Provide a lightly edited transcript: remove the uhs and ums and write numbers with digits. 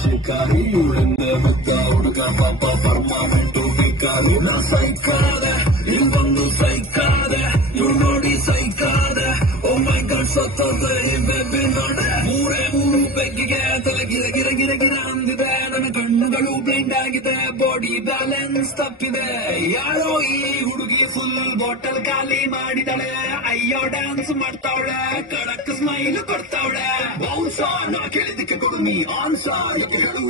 ಶಿಕಾರಿ ಉಳಿಂದ ಮುದ್ದ ಹುಡುಗ ಪಾಪ ಪರ್ಮಾನೆಂಟು ಬೇಕಾರಿ ನಾ ಸೈಕಾದ ಇಲ್ಲೊಂದು ಸೈಕಾದ ಇವ್ ನೋಡಿ ಸೈಕಾದ ಓ ಮೈ ಗಾಡ್ ಸತ್ತದ ಬೇಬಿ ನೋಡ ಮೂರು ಬೆಗ್ಗಿಗೆ ತಲೆ ಗಿರ ಗಿರ ಗಿರ ಗಿರ ಅಂದಿದೆ ನನ್ನ ಕಣ್ಣುಗಳು ಬ್ಲೈಂಡ್ ಆಗಿದೆ ಬಾಡಿ ಬ್ಯಾಲೆನ್ಸ್ ತಪ್ಪಿದೆ ಯಾರೋ ಈ ಹುಡುಗಿ ಫುಲ್ ಬಾಟಲ್ ಖಾಲಿ ಮಾಡಿದಳೆ ಅಯ್ಯೋ ಡ್ಯಾನ್ಸ್ ಮಾಡ್ತಾವಳೆ ಕಡಕ್ ಸ್ಮೈಲ್ ಕೊಡ್ತಾವಳೆ ಬೌನ್ಸ ನಾ ಕೇಳಿದಕ್ಕೆ ಕೊಡು ನೀ ಆನ್ಸ ಹೇಳು